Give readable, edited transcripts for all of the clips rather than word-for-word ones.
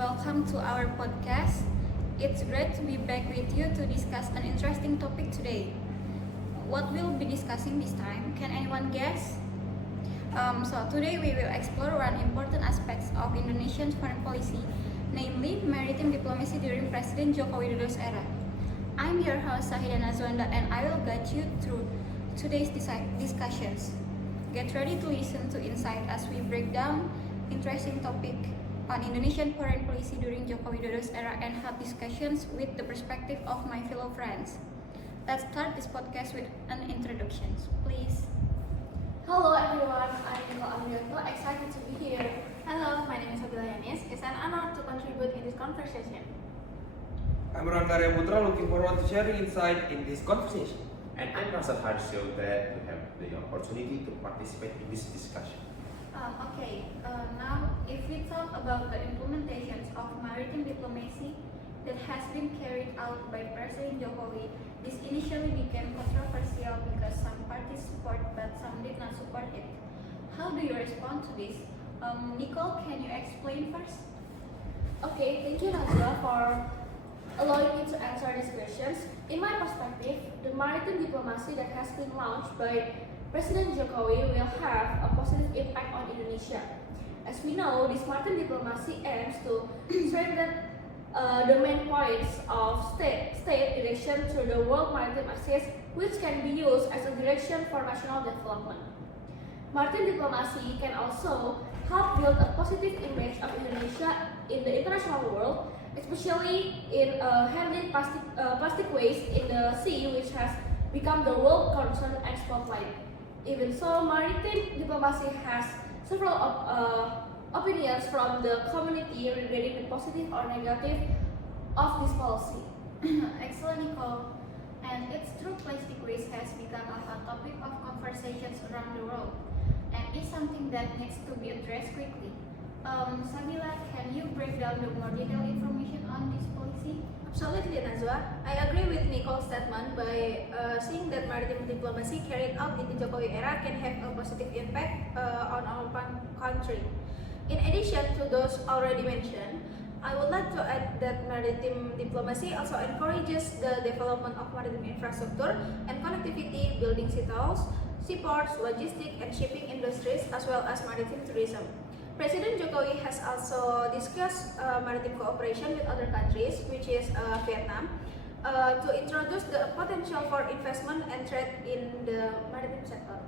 welcome to our podcast. It's great to be back with you to discuss an interesting topic today. What we'll be discussing this time, can anyone guess? So today we will explore one important aspects of Indonesian foreign policy, namely maritime diplomacy during President Joko Widodo's era. I'm your host Sahida Nazwanda and I will guide you through today's discussions. Get ready to listen to insight as we break down interesting topic on Indonesian foreign policy during Joko Widodo's era and have discussions with the perspective of my fellow friends. Let's start this podcast with an introduction, please. Hello everyone, I'm Nicole Amrianto, excited to be here. Hello, my name is Fabiola Yanis. It's an honor to contribute in this conversation. I'm Rangga Putra, looking forward to sharing insight in this conversation. And I'm Rasa Harsyo, glad to have the opportunity to participate in this discussion. Now if we talk about the implementations of maritime diplomacy that has been carried out by President Jokowi, this initially became controversial because some parties support but some did not support it. How do you respond to this? Nicole, can you explain first? Okay, thank you Najwa for allowing me to answer these questions. In my perspective, the maritime diplomacy that has been launched by President Jokowi will have a positive impact on Indonesia. As we know, this maritime diplomacy aims to strengthen the main points of state direction through the World Maritime Access, which can be used as a direction for national development. Maritime diplomacy can also help build a positive image of Indonesia in the international world, especially in handling plastic waste in the sea, which has become the world concern and spotlight. Even so, maritime diplomacy has several opinions from the community regarding the positive or negative of this policy. Excellent, Nicole. And it's true plastic waste has become a hot topic of conversations around the world, and it's something that needs to be addressed quickly. Sabila, can you break down the more detailed information on this policy? Absolutely, Najwa. I agree with Nicole's statement by seeing that maritime diplomacy carried out in the Jokowi era can have a positive impact on our country. In addition to those already mentioned, I would like to add that maritime diplomacy also encourages the development of maritime infrastructure and connectivity, building sea tolls, seaports, logistics, and shipping industries, as well as maritime tourism. President Jokowi has also discussed maritime cooperation with other countries, which is Vietnam, to introduce the potential for investment and trade in the maritime sector.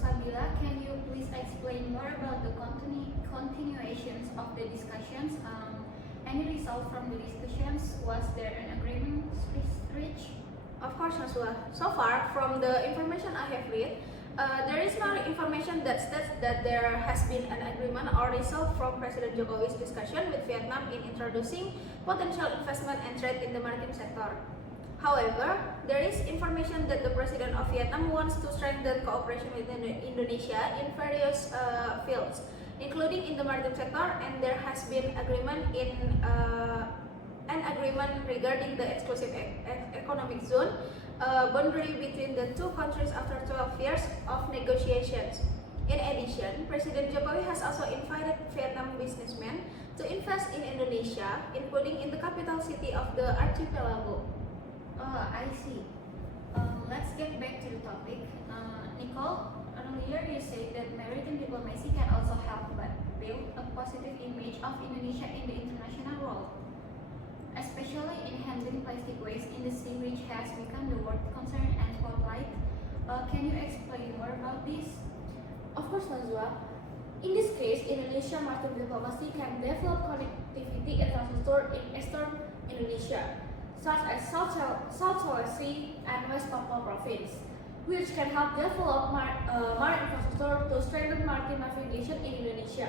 Sabila, can you please explain more about the continuations of the discussions? Any result from the discussions? Was there an agreement reached? Of course, Naswa. So far, from the information I have read, there is no information that states that there has been an agreement or result from President Jokowi's discussion with Vietnam in introducing potential investment and trade in the maritime sector. However, there is information that the President of Vietnam wants to strengthen cooperation with Indonesia in various fields, including in the maritime sector, and there has been an agreement regarding the exclusive economic zone boundary between the two countries after 12 years of negotiations. In addition, President Jokowi has also invited Vietnam businessmen to invest in Indonesia, including in the capital city of the archipelago. I see. Let's get back to the topic. Nicole, earlier you said that maritime diplomacy can also help build a positive image of Indonesia in the international world, especially in handling plastic waste in the sea, which has become the world concern and spotlight. Can you explain more about this? Of course, Najwa. In this case, Indonesian maritime diplomacy can develop connectivity infrastructure in eastern Indonesia, such as South Sulawesi and West Papua province, which can help develop marine infrastructure to strengthen maritime navigation in Indonesia.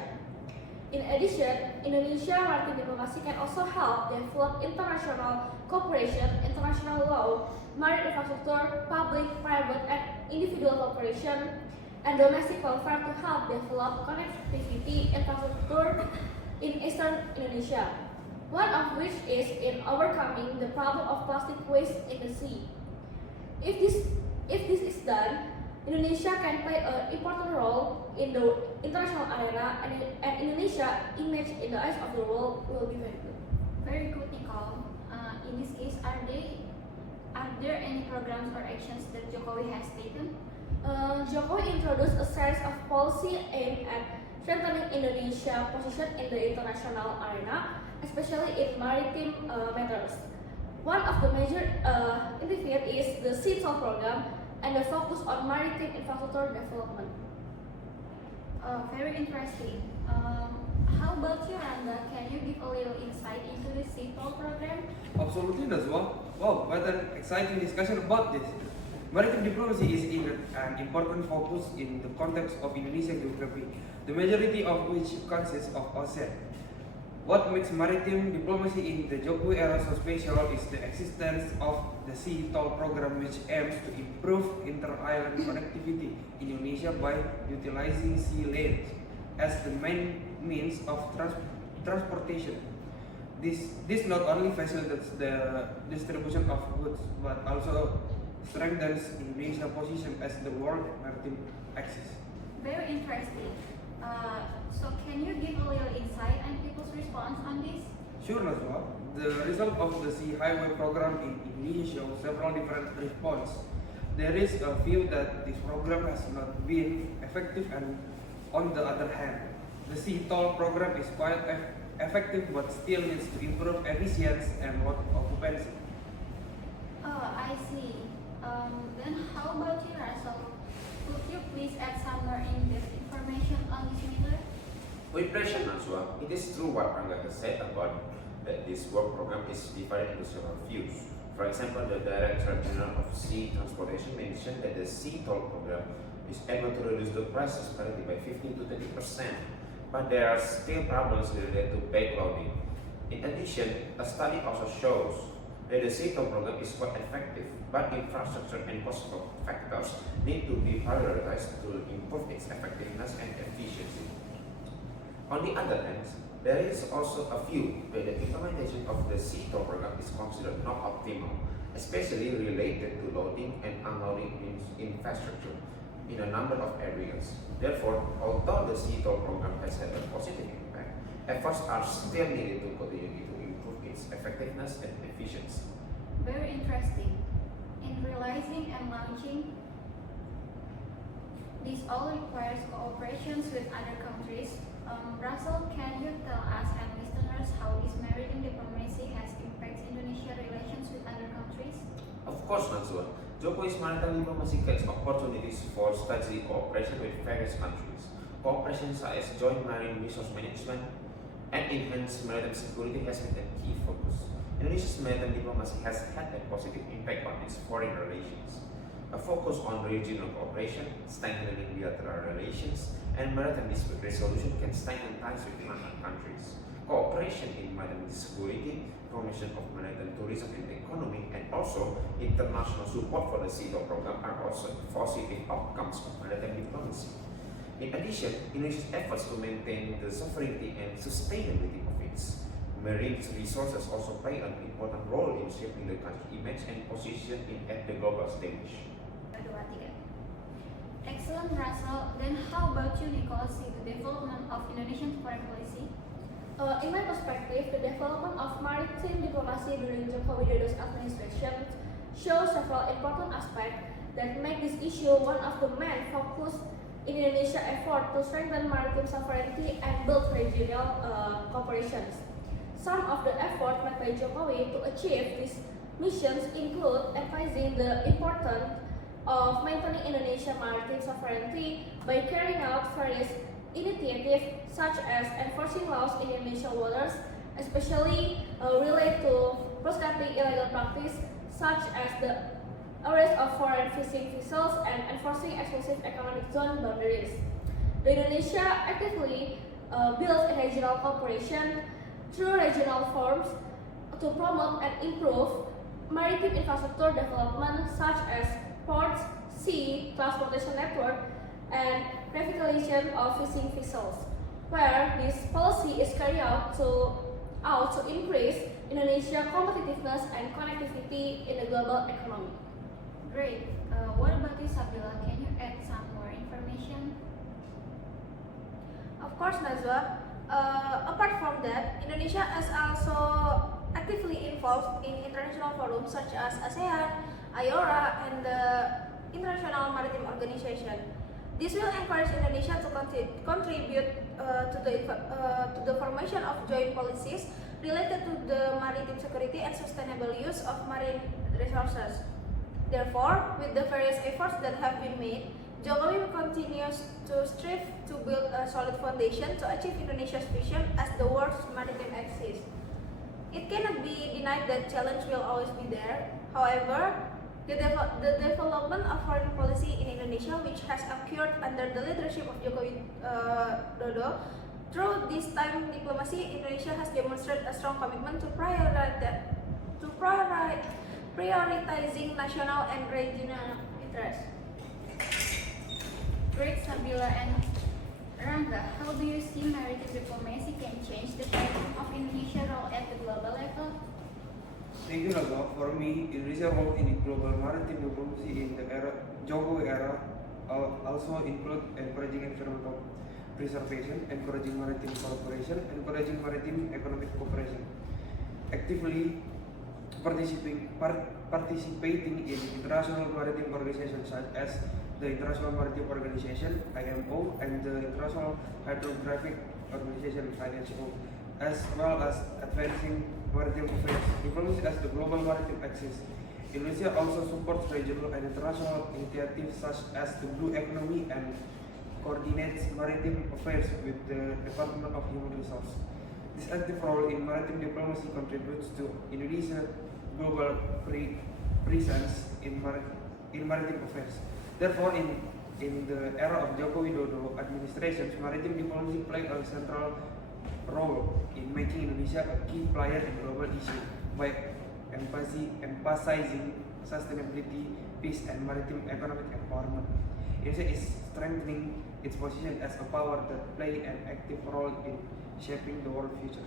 In addition, Indonesia maritime diplomacy can also help develop international cooperation, international law, marine infrastructure, public, private, and individual cooperation, and domestic welfare to help develop connectivity infrastructure in eastern Indonesia. One of which is in overcoming the problem of plastic waste in the sea. If this is done, Indonesia can play an important role in the international arena, and Indonesia image in the eyes of the world will be very good. Very good, Nicole. In this case, are there any programs or actions that Jokowi has taken? Jokowi introduced a series of policy aimed at strengthening Indonesia's position in the international arena, especially in maritime matters. One of the major initiatives is the Sea Toll program and the focus on maritime infrastructure development. Very interesting. How about you, Randa? Can you give a little insight into the Sea Toll program? Absolutely, Nazwa. Wow, what an exciting discussion about this. Maritime diplomacy is an important focus in the context of Indonesian geography, the majority of which consists of ocean. What makes maritime diplomacy in the Jokowi era so special is the existence of the Sea Toll program, which aims to improve inter-island connectivity in Indonesia by utilizing sea lanes as the main means of transportation. This not only facilitates the distribution of goods but also strengthens Indonesia's position as the world maritime axis. Very interesting. So can you give a little insight and people's response on this? Sure, Nazwa. The result of the Sea Highway program in Indonesia shows several different responses. There is a view that this program has not been effective, and on the other hand, the Sea Toll program is quite effective but still needs to improve efficiency and load occupancy. Oh, I see. Then how about you, Russell? Could you please add some more in-depth information on this matter? With pleasure, Nazwa. It is true what Angga has said about that this work program is divided into several views. For example, the Director General of Sea Transportation mentioned that the Sea Toll program is able to reduce the price disparity by 15 to 20%, but there are still problems related to backloading. In addition, a study also shows that the Sea Toll program is quite effective, but infrastructure and cost factors need to be prioritized to improve its effectiveness and efficiency. On the other hand, there is also a view that the implementation of the Sea Toll program is considered not optimal, especially related to loading and unloading infrastructure in a number of areas. Therefore, although the Sea Toll program has had a positive impact, efforts are still needed to continue to improve its effectiveness and efficiency. Very interesting. In realizing and launching, this all requires cooperations with other countries. Russell, can you tell us and listeners how this maritime diplomacy has impacted Indonesia relations with other countries? Of course, Nazwa. Jokowi's maritime diplomacy gets opportunities for strategic cooperation with various countries. Cooperation such as joint marine resource management and enhanced maritime security has been a key focus. Indonesia's maritime diplomacy has had a positive impact on its foreign relations. A focus on regional cooperation, strengthening bilateral relations, and maritime dispute resolution can strengthen ties with partner countries. Cooperation in maritime security, promotion of maritime tourism and economy, and also international support for the Sea Toll program are also positive outcomes of maritime diplomacy. In addition, Indonesia's efforts to maintain the sovereignty and sustainability of its marine resources also play an important role in shaping the country's image and position at the global stage. Excellent, Russell. Then how about you, Nicole, see the development of Indonesian foreign policy? In my perspective, the development of maritime diplomacy during Joko Widodo's administration shows several important aspects that make this issue one of the main focus in Indonesia's effort to strengthen maritime sovereignty and build regional cooperations. Some of the efforts made by Jokowi to achieve these missions include emphasizing the importance of maintaining Indonesia's maritime sovereignty by carrying out various initiatives such as enforcing laws in Indonesian waters, especially related to proscribing illegal practice such as the arrest of foreign fishing vessels and enforcing exclusive economic zone boundaries. Indonesia actively builds regional cooperation through regional forums to promote and improve maritime infrastructure development such as ports, sea transportation network, and revitalization of fishing vessels, where this policy is carried out to increase Indonesia's competitiveness and connectivity in the global economy. Great. What about you, Sabila? Can you add Of course, Najwa. Apart from that, Indonesia is also actively involved in international forums such as ASEAN, IORA, and the International Maritime Organization. This will encourage Indonesia to contribute to the formation of joint policies related to the maritime security and sustainable use of marine resources. Therefore, with the various efforts that have been made, Jokowi continues to strive to build a solid foundation to achieve Indonesia's vision as the world's maritime axis. It cannot be denied that challenge will always be there. However, the development of foreign policy in Indonesia, which has occurred under the leadership of Jokowi Dodo, through this time diplomacy, Indonesia has demonstrated a strong commitment to prioritizing national and regional interests. Great, Sabila and Rangga. How do you see maritime diplomacy can change the paradigm of Indonesia's role at the global level? Thank you, Raga. For me, Indonesia's role in the global maritime diplomacy in the Jokowi era also include encouraging environmental preservation, encouraging maritime cooperation, encouraging maritime economic cooperation, actively participating in international maritime organizations such as the International Maritime Organization (IMO) and the International Hydrographic Organization (IHO), as well as advancing maritime affairs diplomacy as the global maritime axis. Indonesia also supports regional and international initiatives such as the Blue Economy and coordinates maritime affairs with the Department of Human Resources. This active role in maritime diplomacy contributes to Indonesia's global presence in maritime affairs. Therefore, in the era of Joko Widodo administration, maritime diplomacy played a central role in making Indonesia a key player in global issues by emphasizing sustainability, peace, and maritime economic empowerment. Indonesia is strengthening its position as a power that play an active role in shaping the world future.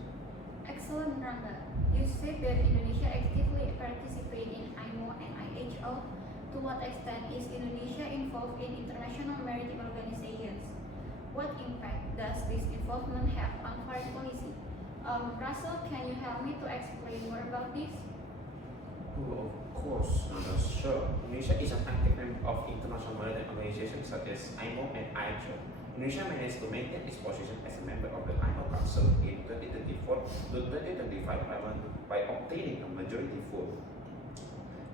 Excellent, Rangga. You said that Indonesia actively participates in IMO and IHO. To what extent is Indonesia involved in international maritime organizations? What impact does this involvement have on foreign policy? Russell, can you help me to explain more about this? Oh, of course, sure. Indonesia is an active member of international maritime organizations such as IMO and IHO. Indonesia managed to maintain its position as a member of the IMO Council in 2024 to 2025 by obtaining a majority vote.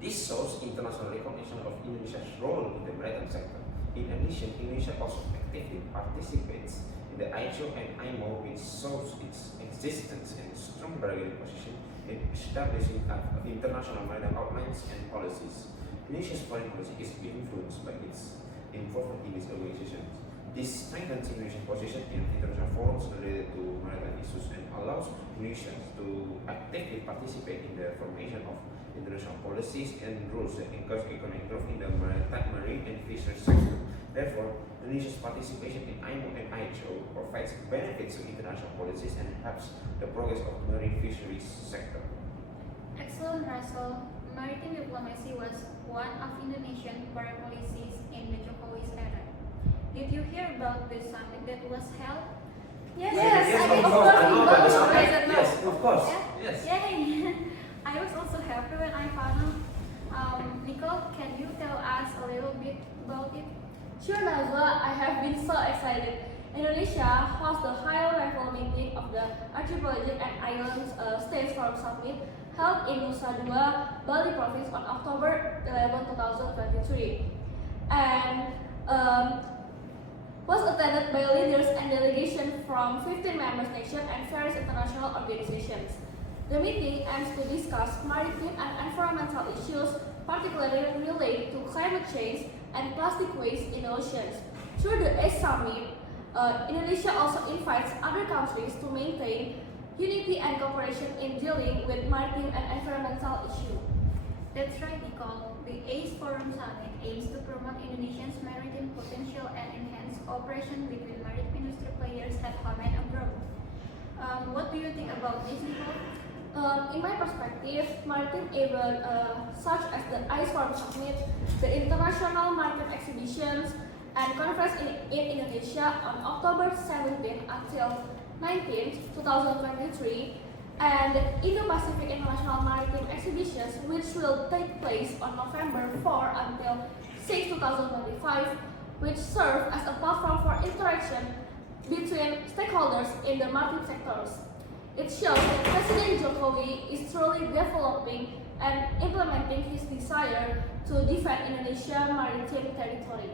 This shows international recognition of Indonesia's role in the maritime sector. In addition, Indonesia also actively participates in the IHO and IMO, which shows its existence and strong bargaining position in establishing international maritime outlines and policies. Indonesia's foreign policy is influenced by its involvement in these organizations. This strengthens Indonesia's position in international forums related to maritime issues and allows Indonesians to actively participate in the formation of international policies and rules that encourage economic growth in the marine and fisheries sector. Therefore, Indonesia's participation in IMO and IHO provides benefits to international policies and helps the progress of the marine fisheries sector. Excellent, Russell. Maritime diplomacy was one of Indonesian foreign policies in the Jokowi's era. Did you hear about the summit that was held? Yes, of course, I know about the summit. Yes, of course. Yeah? Yes. Yay! I was also happy when I found out. Nicole, can you tell us a little bit about it? Sure, Nazwa, I have been so excited. Indonesia hosts the high-level meeting of the Archipelagic and Islands States Forum Summit held in Nusa Dua, Bali Province on October 11, 2023. And was attended by leaders and delegation from 15 member nations and various international organizations. The meeting aims to discuss maritime and environmental issues, particularly related to climate change and plastic waste in oceans. Through the ACE Summit, Indonesia also invites other countries to maintain unity and cooperation in dealing with maritime and environmental issues. That's right, Nicole. The ACE Forum Summit aims to promote Indonesia's maritime potential and enhance cooperation between maritime industry players at home and abroad. What do you think about this, Nicole? In my perspective, maritime events such as the ICE Forum Summit, the International Maritime Exhibitions, and conference in Indonesia on October 17 until 19, 2023, and Indo-Pacific International Maritime Exhibitions, which will take place on November 4 until 6, 2025, which serve as a platform for interaction between stakeholders in the maritime sectors. It shows that President Jokowi is truly developing and implementing his desire to defend Indonesia's maritime territory.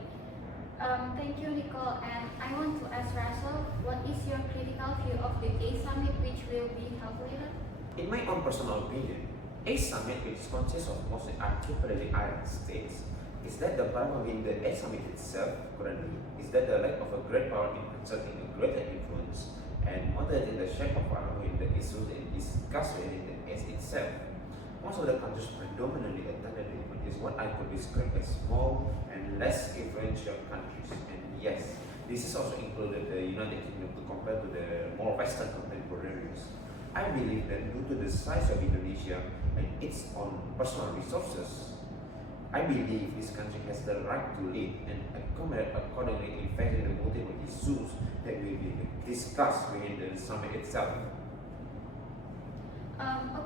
Thank you, Nicole. And I want to ask Russell, what is your critical view of the A Summit which will be held later? In my own personal opinion, A Summit, which consists of mostly articulated island states, is that the problem in the A Summit itself currently is that the lack of a great power in exerting a greater influence and moderating the shape of power in the issues and discussed within the A itself. Most of the countries predominantly attended the event is what I could describe as small and less influential countries. And yes, this is also included the United Kingdom to compare to the more Western contemporaries. I believe that due to the size of Indonesia and its own personal resources, I believe this country has the right to lead and accommodate accordingly in facing the multiple issues that will be discussed within the summit itself.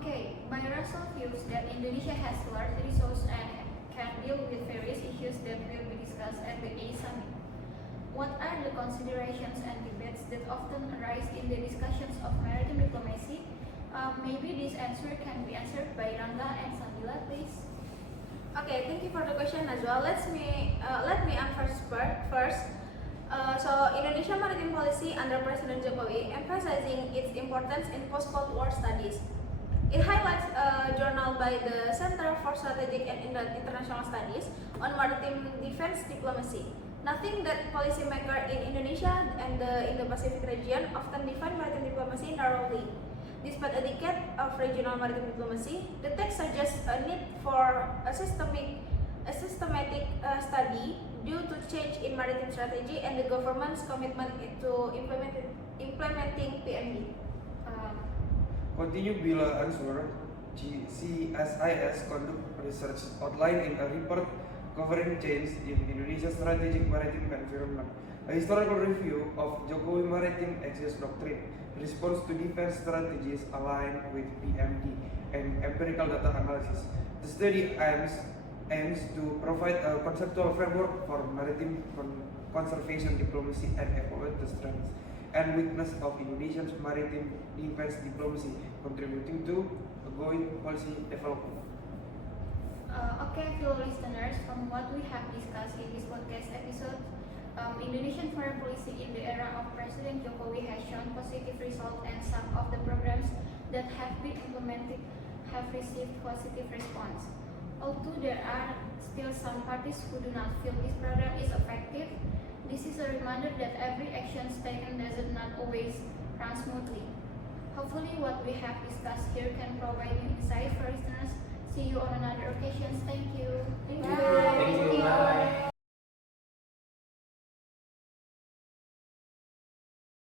Okay, my Russell views that Indonesia has large resources and can deal with various issues that will be discussed at the A Summit. What are the considerations and debates that often arise in the discussions of maritime diplomacy? Maybe this answer can be answered by Rangga and Sandila, please. Okay, thank you for the question as well. Let me answer first. So Indonesia maritime policy under President Jokowi emphasizing its importance in post-Cold War studies. It highlights a journal by the Center for Strategic and International Studies on maritime defense diplomacy. Nothing that policymakers in Indonesia and the Indo-Pacific region often define maritime diplomacy narrowly. Despite a decade of regional maritime diplomacy, the text suggests a need for a systematic study due to change in maritime strategy and the government's commitment to implementing PMD. Continue Bila answer, CSIS conduct research outlined in a report covering change in Indonesia's strategic maritime environment, a historical review of Jokowi Maritime Access Doctrine, response to defense strategies aligned with PMD, and empirical data analysis. The study aims to provide a conceptual framework for maritime conservation diplomacy and evaluate the strengths and weakness of Indonesia's maritime defense diplomacy, contributing to ongoing policy development. Okay, fellow listeners, from what we have discussed in this podcast episode, Indonesian foreign policy in the era of President Jokowi has shown positive results, and some of the programs that have been implemented have received positive response. Although there are still some parties who do not feel this program is effective, this is a reminder that every action taken does not always run smoothly. Hopefully what we have discussed here can provide new insight for listeners. See you on another occasion. Thank you. Thank Thank you. Bye.